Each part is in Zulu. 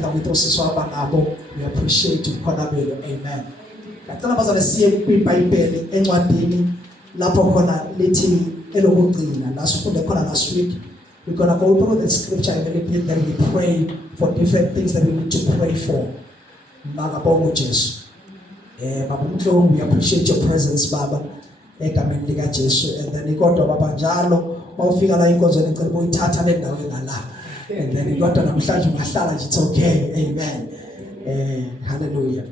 together with osiswa abangabo. We appreciate you khona belo. Amen. Ngicela bazale siye kwiBhayibheli encwadini lapho khona lithi elokugcina la sifunde khona last week. We're going to go through the scripture and then we pray for different things that we need to pray for. Magabongo Jesu. Baba Mhlongo, we appreciate your presence, Baba. Egameni lika Jesu. And then ikodwa Baba njalo mawufika la inkonzo ngicela uyithatha le ndawo engala. And then ikodwa namhlanje ungahlala nje, it's okay. Amen. Hallelujah.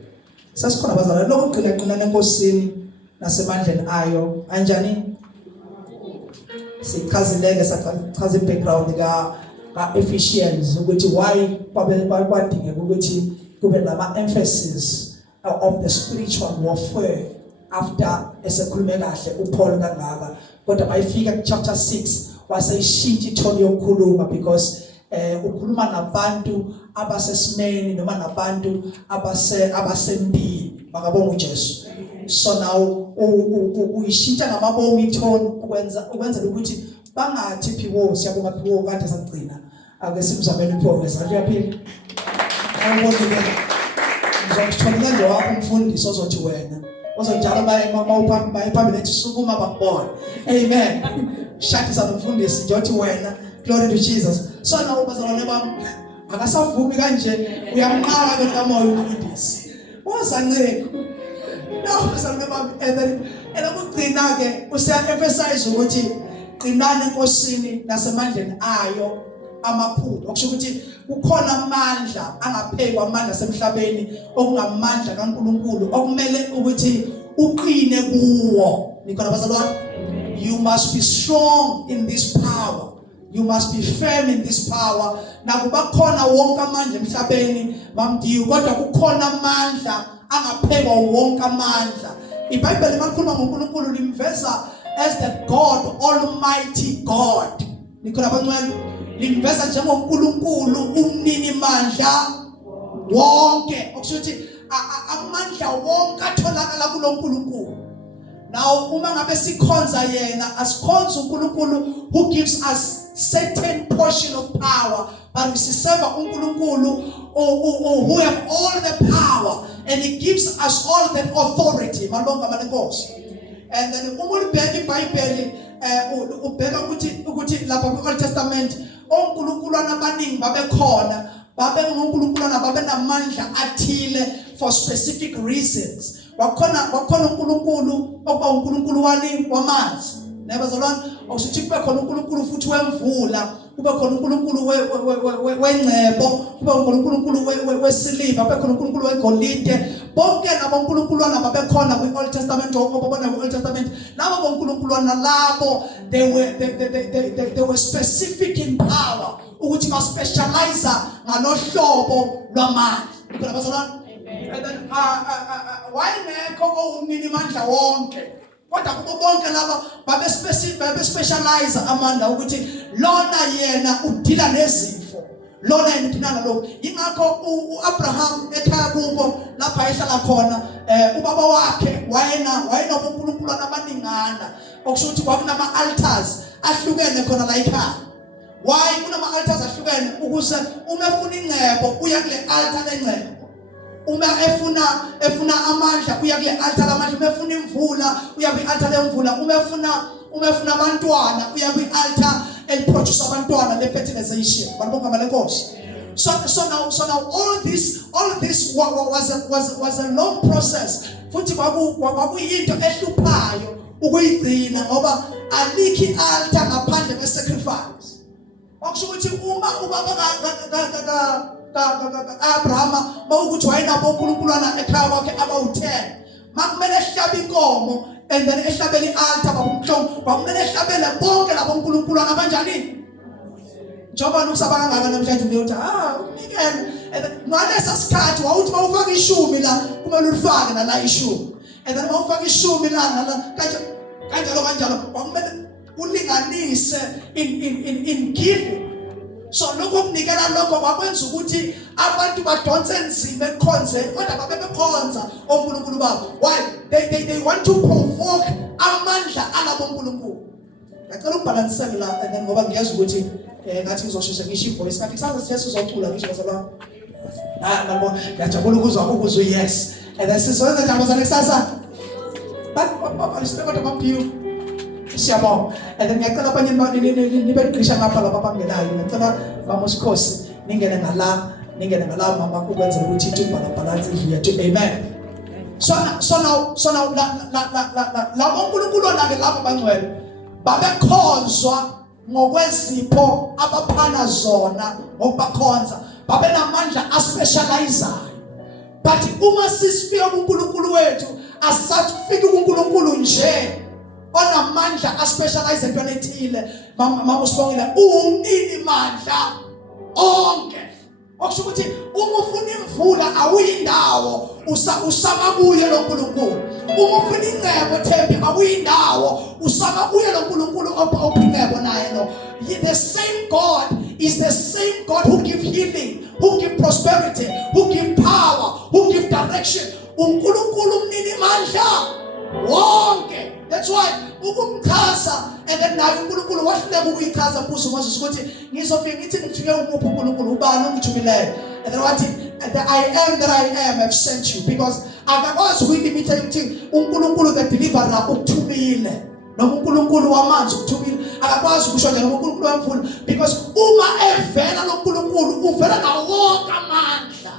Sasikhona bazalwane lokugcina enkosini nasemandleni ayo anjani? Sichazileke sachaza background ka Ephesians ukuthi why kwadingeka ukuthi kube lama emphasis of the spiritual warfare after esekhulume kahle uPaul kangaka, kodwa bayifika chapter 6 waseyishintsha ithoni yokukhuluma because ukhuluma nabantu abasesimeni noma nabantu abasempini. Makabonga uJesu. So now uyishintsha ngamabomu ithoni ukwenza ukuthi bangathi phiwo siyabonga phiwo kade sagcina ake simzamele phiwo weza yaphila awubonile ngizokutholela nje wakho umfundisi ozothi wena ozojala bayiphambi lethi sukuma bakubona. Amen. Shakisa nomfundisi nje othi wena glory to Jesus. So now bazalwane bami akasavumi kanje uyamqala ke kamoya umfundisi wazanceka. No, bazalwane bami ukugcina ke usiya-emphasize ukuthi qinani enkosini nasemandleni ayo amakhulu. Okusho ukuthi kukhona amandla angapheli kwamandla asemhlabeni okungamandla kaNkulunkulu okumele ukuthi uqine kuwo. Nikhona bazalwane? You must be strong in this power. You must be firm in this power. Nakuba khona wonke amandla emhlabeni mamdiyo kodwa kukhona amandla angaphekwa wonke amandla. iBhayibheli makhuluma ngoNkulunkulu limveza as the God, Almighty God. Nikhona bangcwele limveza njengoNkulunkulu umnini mandla wonke. Okusho ukuthi amandla wonke atholakala kuloNkulunkulu. Now uma ngabe sikhonza yena asikhonza uNkulunkulu who gives us certain portion of power, but we serve uNkulunkulu who have all the power and he gives us all the authority. Malonga malenkosi. And then umulibheka iBhayibheli ubheka ukuthi lapha kwi-Old Testament oNkulunkulu abaningi babekhona babengoNkulunkulu babenamandla athile for specific reasons. Wakhona uNkulunkulu okuba uNkulunkulu wamanzi. Nebazalwane okusithi kube khona uNkulunkulu futhi wemvula, kube khona uNkulunkulu wengcebo, kube uNkulunkulu wesiliva, kube khona uNkulunkulu wegolide. Bonke laboNkulunkulu babekhona kwi-Old Testament obona kwi-Old Testament. Labo boNkulunkulu labo they were specific in power ukuthi ba specialize ngalohlobo lwamandla. Nebazalwane and then wayengekho umnini mandla wonke kodwa kubo bonke laba babe specialize amandla ukuthi lona yena udila nezifo, lona yena udila nalokho. Ingakho uAbraham ekhaya kubo lapha ehlala khona ubaba wakhe wayena uNkulunkulu abaningana. Okusho ukuthi kwakunama altars ahlukene khona la ekhaya. Why kunama altars ahlukene? Ukuze uma efuna ingcebo uya kule altar lengcebo. Uma efuna amandla uya kule altar amandla. Uma efuna imvula uya kwi altar lemvula. Uma efuna abantwana uya kwi altar eliproduce abantwana le fertilization. Balibonga malenkosi. So now all this was a long process. Futhi kwakuyinto ehluphayo ukuyigcina ngoba alikhi altar ngaphandle kwe-sacrifice. Okusho ukuthi uma ubaba Abraham mawukuthi wayenabo uNkulunkulu ekhaya kwakhe abawu-10 makumele ehlabe inkomo and then ehlabele i-altar babumhlongo bakumele ehlabele bonke labo uNkulunkulu abanjani njengoba ukusaba kangaka namhlanje uyothi unikele ngalesa sikhathi wawuthi mawufaka ishumi la kumele ulifake nala ishumi and then mawufaka ishumi la kanjalo bakumele ulinganise in giving. So lokho kunikela lokho kwakwenza ukuthi abantu badonse nzima ekhonzeni kodwa babebekhonza oNkulunkulu babo. Why? They want to provoke amandla alabo uNkulunkulu. Ngicela ukubalansela la and then ngoba ngiyazi ukuthi ngathi ngizosheshe ngisho ivoice kanti kusasa siyasizocula ngisho bazalwane. Nabo ngiyajabula ukuzwa yes. And then sizoyenza njalo zanekusasa. But isiqodo baphiwe. Siyabonga. And then ngiyacela abanye nibe ngqisha ngapha lapha bangelayo. Ngicela bamosikhosi ningene ngala mama ukwenza ukuthi ithumba balance yethu. Amen. So now la uNkulunkulu nake lapha bangcwele babekhonzwa ngokwezipho abaphana zona ngokubakhonza babenamandla aspecializeayo. But uma sisifika kuNkulunkulu wethu asafika kuNkulunkulu nje onamandla aspecialize entweni ethile. Mama usibongile umnini mandla onke. Okusho ukuthi uma ufuna imvula awuyindawo usama kuye lo Nkulunkulu. Uma ufuna ingcebo Thembi awuyindawo usama kuye lo Nkulunkulu ophingebo naye no. The same God is the same God who give healing, who give prosperity, who give power, who give direction. uNkulunkulu umnini mandla wonke. That's why ukumchaza and then naye uNkulunkulu wahluleka ukuyichaza kuzo Moses ukuthi ngizofika ngithi ngithuke umuphi uNkulunkulu ubani ongithumileyo. And then wathi the I am that I am have sent you, because akakwazi ukuyilimita ukuthi uNkulunkulu the deliverer ukuthumile noma uNkulunkulu wamanzi ukuthumile. Akakwazi ukusho nje noma uNkulunkulu wemvula, because uma evela lo Nkulunkulu uvela nawo wonke amandla.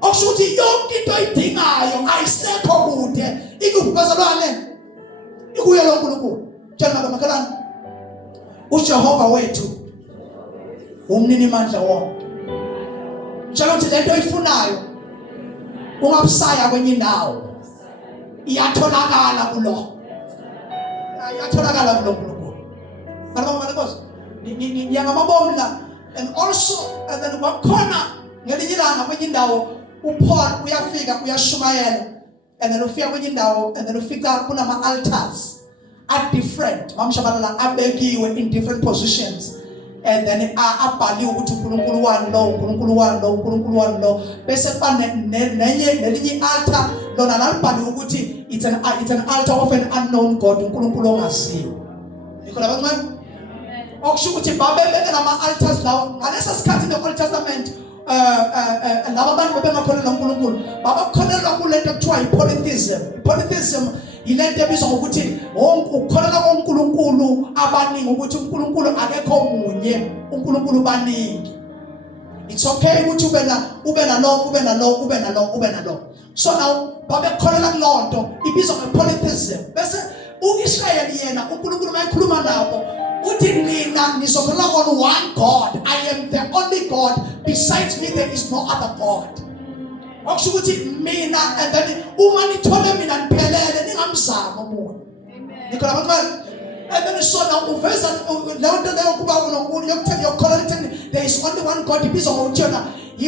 Okusho ukuthi yonke into ayidingayo ayisekho kude ikuphi bazalwane ikuye lo Nkulunkulu. Tshela makhelwane uJehova wethu umnini mandla wonke. Tshela ukuthi lento oyifunayo ungabusaya kwenye indawo iyatholakala kulo. Iyatholakala kulo Nkulunkulu. Ngalokho niyangababona. And also and then wakhona ngelinye ilanga kwenye indawo uPaul uyafika uyashumayela. And then ufika kwenye indawo and then ufika kunama altars at different mamshabalala abekiwe in different positions. And then abhaliwe ukuthi uNkulunkulu wani lo, uNkulunkulu wani lo, uNkulunkulu wani lo. Bese kuba nelinye altar lona nalibhaliwe ukuthi it's an altar of an unknown God, uNkulunkulu ongaziwa. Nikhola bancane? Okusho ukuthi babebeke nama altars lawo ngalesa sikhathi in the Old Testament. Laba bantu bebengakholelwa uNkulunkulu babakholelwa kulento ekuthiwa polytheism. Polytheism ilento ebizwa ngokuthi ukukholelwa koNkulunkulu abaningi, ukuthi uNkulunkulu akekho munye, uNkulunkulu baningi. It's okay ukuthi ube nalo. So now babekholelwa kulonto ibizwa ngepolytheism. Bese uIsrael yena uNkulunkulu mayekhuluma nabo uthi mina ngizokholelwa on one God. I am the only God. Besides me there is no other God. Okusho ukuthi mina and then uma nithole mina niphelele ningamzama umuntu. Nikhola bancane. And then so now uveza lento leyo kuba yokukholelwa there is only one God. Ibizwa ngokuthina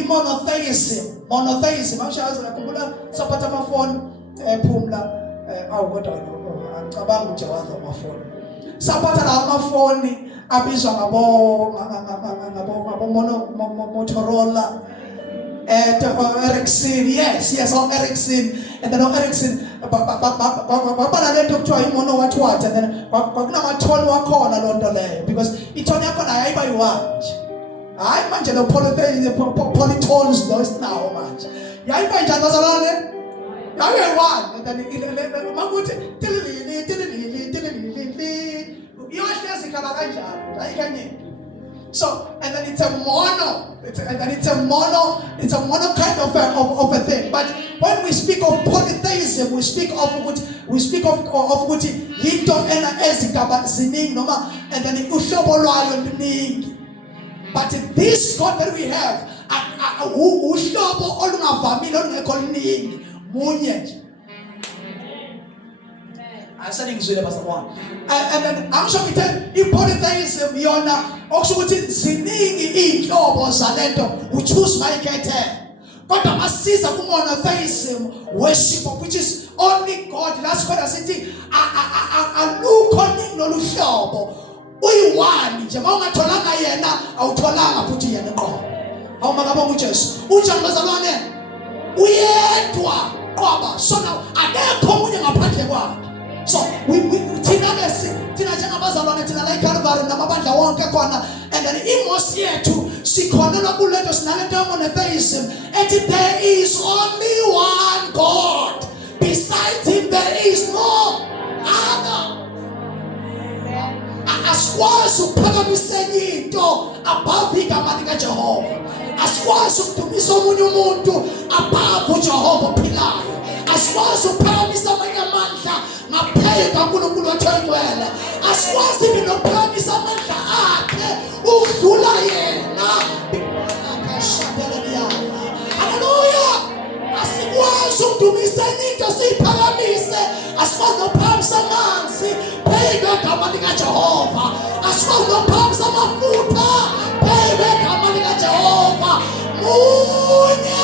monotheism. Awushayazi nakhumbula saphatha amafoni ephumla kodwa ngicabanga ukuthi wazi amafoni. Saphatha la amafoni abizwa ngabo Motorola Ericsson. Yes, Ericsson. And then Ericsson babala lento kuthiwa imono what and then kunamathoni wakhona lonto leyo, because ithoni yakhona ayiba yiwanje. Hayi manje lo polytones those now manje yayiba njani bazalwane yayiwa. And then makuthi tilili iyohlezi khala kanjalo ayikanye. So and then it's a mono kind of a thing. But when we speak of polytheism, we speak of ukuthi into ezigaba ziningi noma and then uhlobo lwayo luningi. But this God that we have uhlobo olungavamile olungekho luningi munye nje. Asaningizwile bazalwane. And then angisho ngithi polytheism yona okusho ukuthi ziningi inhlobo zalento uchoose mayikhethe. Kodwa masiza ku monotheism, worship of which is only God. Last kwena sithi alukho ningi loluhlobo. Uyiwani nje mawungatholanga yena awutholanga futhi yena qho. Awumakabonga uJesu. Unjani bazalwane? Uyedwa qoba. So now akekho omunye ngaphandle kwakhe. So thina njengabazalwane thina la eCalvary namabandla wonke khona, and then imosi yethu sikhonelwa kuletho sinalento monotheism ethi there is only one God. Besides him there is no other. Asikwazi ukuphakamisa into above igama likaJehova. Asikwazi ukudumisa omunye umuntu above uJehova ophilayo. Asikwazi ukuphakamisa amanye amandla ngaphezu kaNkulunkulu othengwele. Asikwazi ukuphakamisa amandla akhe ukudlula yena. Hallelujah. Asikwazi ukudumisa into siyiphakamise. Asikwazi ukuphakamisa amanzi phezu kwegama likaJehova. Asikwazi ukuphakamisa amafutha phezu kwegama likaJehova. Munye.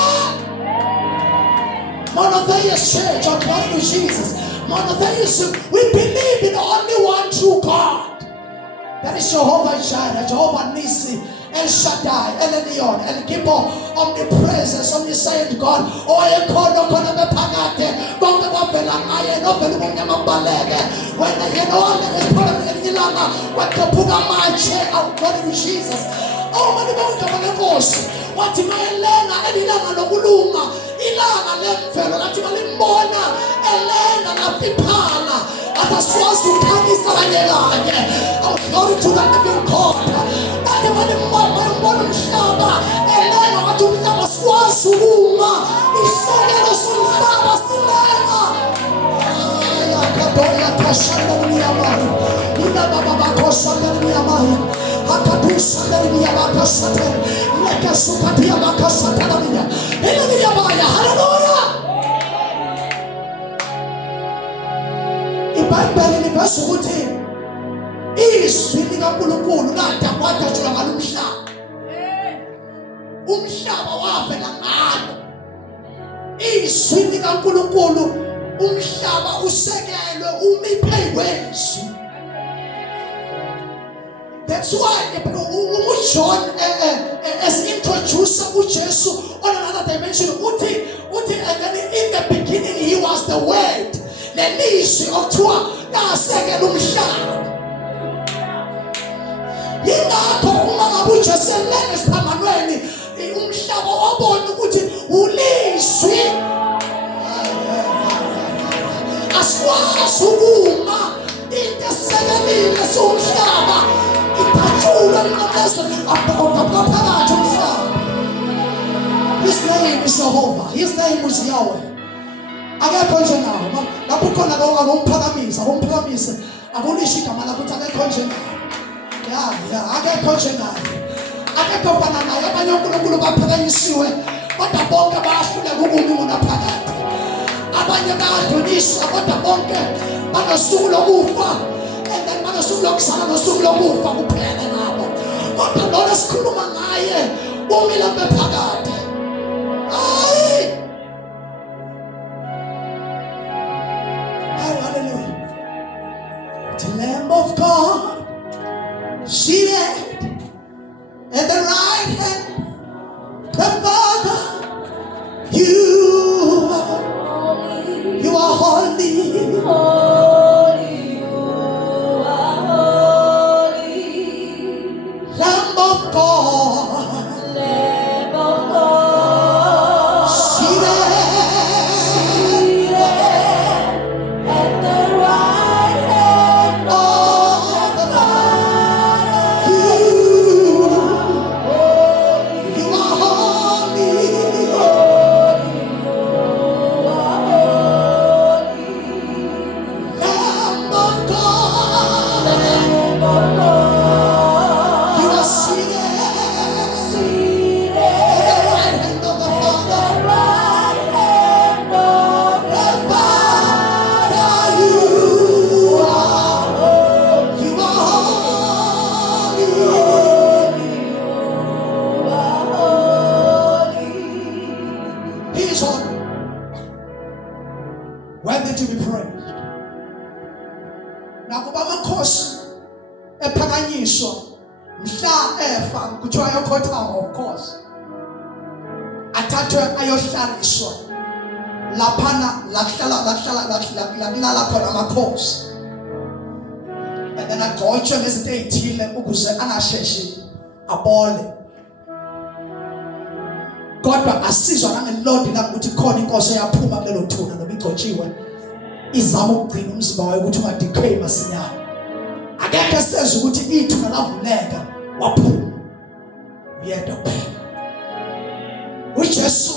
Monotheist church, according to Jesus. Monotheism, we believe in only one true God. That is Jehovah Jireh, Jehovah Nisi, El Shaddai, El Elyon, El Gibor, omnipresence, omniscient God. Oyekono kono bepagate, bonga wapela aye no velu mnyama balege. When the yenole is part of the Yilama, what the puga mache, according to Jesus. Oh, mani bonga walekosi. Wati maelena elilanga lokulunga ilanga lemvelo lathi malimbona elena lapiphala ataswazi ukhanyisa kanye oh glory to the living God ade malimbona umhlaba elena wathi umhlaba swazi ukuma isakelo somhlaba silena ayakadoya kashanda niyamani ina baba bakoshanda niyamani akadusa niyabakasate lekasukatia bakasatana niya ina niyabaya hallelujah. iBhayibheli liveza ukuthi izwi likaNkulunkulu lada kwadajula ngalomhlaba. Umhlaba wavela ngalo izwi likaNkulunkulu. Umhlaba usekelwe umiphe kwezwi. That's why John as introducer uJesu on another dimension uthi and then in the beginning he was the word. Nelizwi okuthiwa lasekela umhlaba. Yingakho uma ngabe uJesu elele esiphambanweni umhlaba wabona ukuthi ulizwi. Asikwazi ukuma into esekelile somhlaba. His name is Jehovah. His name is Yahweh. Akekho nje nawo. Lapho khona akumphakamisa. Akulisho igama lakho ukuthi akekho nje nawo. Ya, akekho nje naye. Akekho fana naye. Abanye uNkulunkulu baphakanyisiwe kodwa bonke bayahluleka ukuma unaphakade. Abanye bayaduniswa kodwa bonke banosuku lokufa. Nosuku lokusala nosuku lokufa kuphela nabo. Kodwa lona sikhuluma ngaye umile bephakade. Hayi. Hallelujah. The Lamb of God seated at the right hand. The Father, you are holy. Worthy to be praised. Nakuba amakhosi ephakanyiswa mhla efa kuthiwa ayokhothama of course. Athathwe ayohlaliswa laphana lahlala khona amakhosi. And then agcotshwe ngezinto ezithile ukuze angasheshi abole. kodwa asizwa nangelodi la ukuthi khona inkosi eyaphuma kulelo thuna noma igcotshiwe izama ukugcina umzimba wayo ukuthi ungadecay masinyane. Akekho esezwe ukuthi ithuna lavuleka waphuma yedwa kuphela. uJesu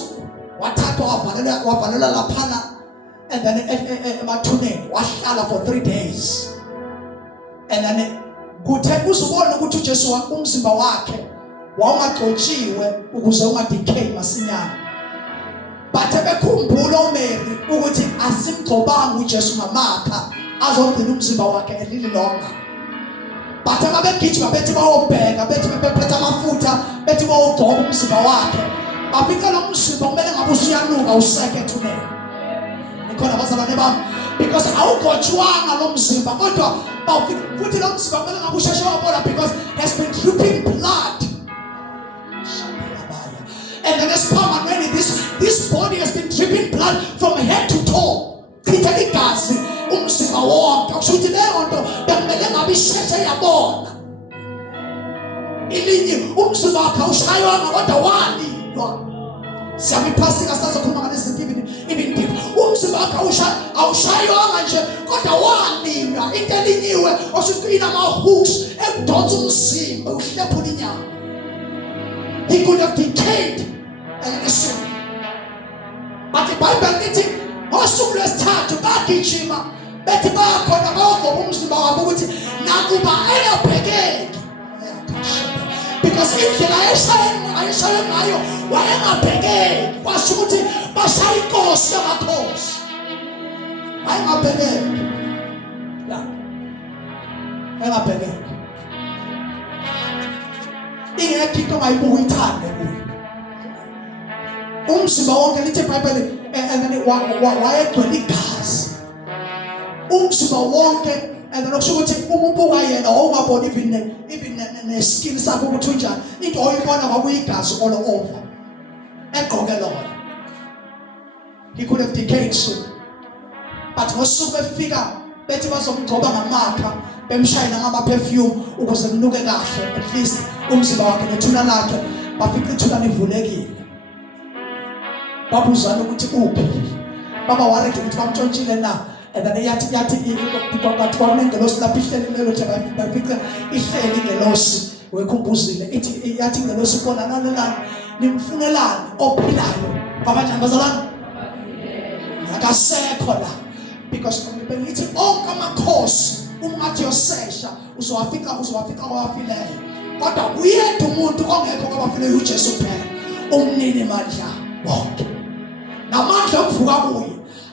wathathwa wavalelwa laphana and then emathuneni wahlala for 3 days. And then kuthe uzubona ukuthi uJesu umzimba wakhe wawungagcotshiwe ukuze ungadecay masinyane. But ebekhumbula uMary ukuthi asimgcobanga uJesu ngamakha azogcina umzimba wakhe elilonga. But ababegijima bethi bayobheka bethi bephethe amafutha bethi bayogcoba umzimba wakhe. Bafika lo mzimba kumele ngabe usuyanuka useke ethuneni. Nikhona bazalwane bami because awugotshwanga lo mzimba kodwa bafika futhi lo mzimba kumele ngabe usheshe wabona because has been dripping blood. And then as permanently this body has been dripping blood from head to toe. Chitha igazi umzimba wonke. Kushuthi leyo nto bekumele ngabe isheshe yabona. Ilinye umzimba wakhe awushaywanga kodwa walindwa. Siyabiphasika sazokhuluma ngalezi zinto even deep. Umzimba wakhe awushaywanga nje kodwa walindwa. Into elinyiwe oshuthi inama-hooks ekudonsa umzimba uhlephula inyama. He could have decayed and listen. But the Bible lithi ngosuku lwesithathu bagijima bethi bayakhona bayogcoba umzimba wabo ukuthi nakuba engabhekeki. Because indlela ayeshaye ngayo wayengabhekeki. Washo ukuthi bashaya inkosi yamakhosi. Ayengabhekeki. Ya. Ayengabhekeki. Ingekho into ongayibuka ithande kuyo. Umzimba wonke lithi iBhayibheli wayegcwele igazi. Umzimba wonke and lokusho ukuthi umubuka yena ongabona even ne-skin sakho ukuthi unjani. Into oyibona kwakuyigazi all over. Egqoke lona. He could have decayed soon. But ngosuku befika bethi bazomgcoba ngamakha bemshayela ngama-perfume ukuze kunuke kahle at least umzimba wakhe nethuna lakhe bafica ithuna livulekile. Babuzana ukuthi uphi. Baba worried ukuthi bamtshontshile na. And then yathi kwakunengelosi lapho ihleli lelo nje bafica ihleli ingelosi wekhumbuzile ithi yathi ingelosi ibona nani nimfunelani ophilayo kwabanjani bazalwane akasekho la because bengithi onke amakhosi ungathi yosesha uzowafika kwabafileyo kodwa uyedwa umuntu ongekho kwabafileyo uJesu kuphela umnini mandla wonke namandla okuvuka kuye.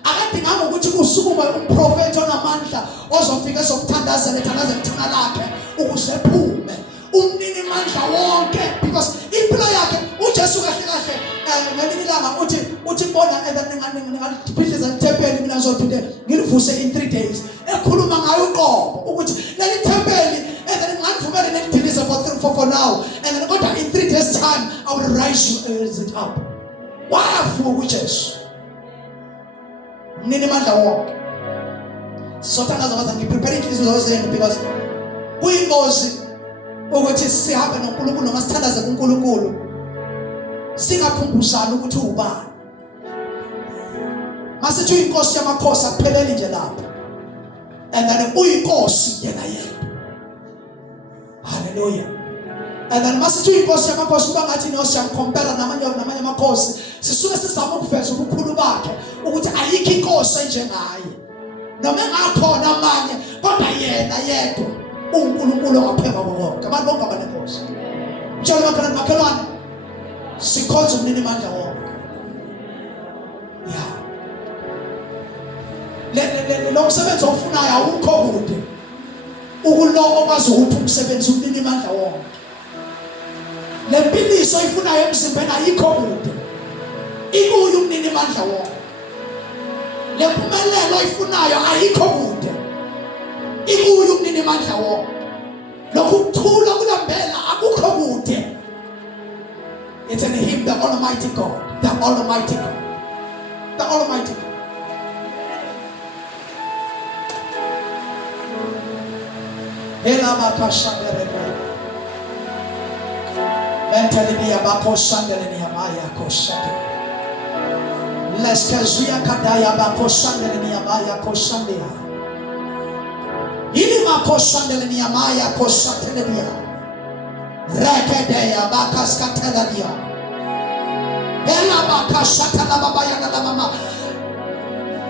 Akadinganga ukuthi kusukuma umprofeti onamandla ozofika ezokuthandazela ithana lakhe ukuze ephume umnini mandla wonke because impilo yakhe uJesu kahle ngelinye ilanga uthi bona ningaphihliza ithempeli mina ngizophinde ngilivuse in 3 days. Ekhuluma ngayo uqobo ukuthi leli thempeli ngangivumele nilidilize for now and then kodwa in 3 days time I will rise it up. Wayavuka uJesu nini mandla wonke. Sizothandaza baza ngiprepare inhliziyo zenu because kuyingozi ukuthi sihambe noNkulunkulu noma sithandaze kuNkulunkulu singakhumbuzana ukuthi ubani. Masithi uyinkosi yamakhosi akupheleli nje lapho and then uyinkosi yena yedwa. Hallelujah. And then masithi uyinkosi yamakhosi kuba ngathi siyamcompare namanye amakhosi sisuke sizama ukuveza ubukhulu bakhe ukuthi ayikho inkosi enjengaye noma engakhona amanye kodwa yena yedwa uNkulunkulu ongapheka bonke abantu bonke abanenkosi. Njalo makhelwane sikhonza umnini mandla wonke. Ya lo msebenzi ofunayo awukho kude ukulo okwazi ukuthi umsebenzi umnini mandla wonke. Le mpiliso ifunayo emzimbeni ayikho kude ikuyo umnini mandla wonke. Le mpumelelo ifunayo ayikho kude ikuyo umnini mandla wonke. Lokuthula kulambela akukho kude. It's in him, the Almighty God, the Almighty God, the Almighty God. Hela bakashandere mentally be a bako shandere ni amaya koshade. Leskezuya kadaya bakoshande niyamaya koshandea. Ili makoshande niyamaya koshateledia. Rekedeya bakaskateladia. Ela bakashatala babaya na mama.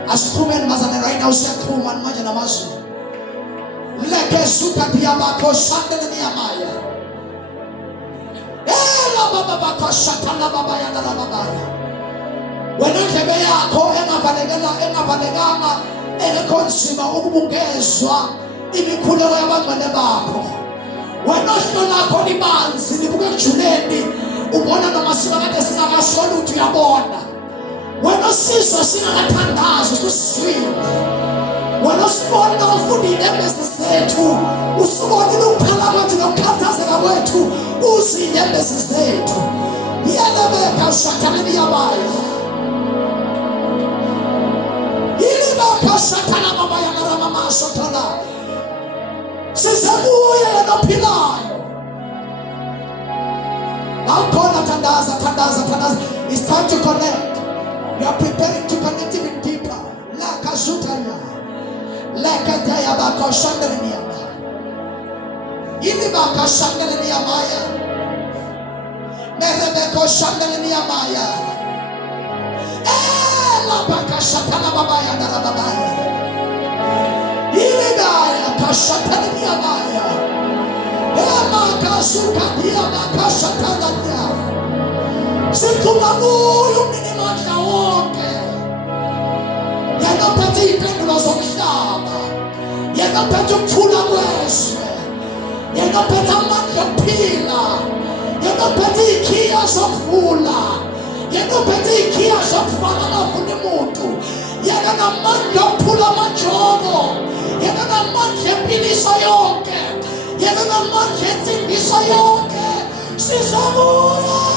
Askumen mazane right now say kuman maja na mazu. Lekezuka dia bakoshande niyamaya. Ela baba bakashatala babaya na babaya. Wenokebe yakho engavalekanga elekonsima ukubungezwa imikhuleko yabangane bakho. Wenohlo lakho libanzi libuke ejuleni ubona nomasiko kade singakasona ukuthi uyabona. Wenosizwe singakathandazi usizwile. Wenosibona nokufundile embesi zethu usubonile ukukhala kwethu nokukhathazeka kwethu uzile embesi zethu. Iyelebeka ushathaleni yabaya. Satana baba ya mama satana. Sisabuye yanophilayo. Alkona tandaza. It's time to connect. You are preparing to connect even deeper. La kazutaya. La kadaya baka shandele niyama. Ili baka shandele niyamaya. Merebeko shandele niyamaya. Baka satana babaya na babaya. Ilibaya kashatana dia baya. Ema kasuka dia baka satana dia. Sikumamuyo minimanja wote. Yanapati pendula somshaba. Yanapati mfula mweswe. Yanapati manja pila. Yanapati kia sofula. Yanopetikia zofana na kuni mutu. Yanana manja pula majogo. Yanana manja pilisa yoke. Yanana manja timbisa yoke. Sisamuya.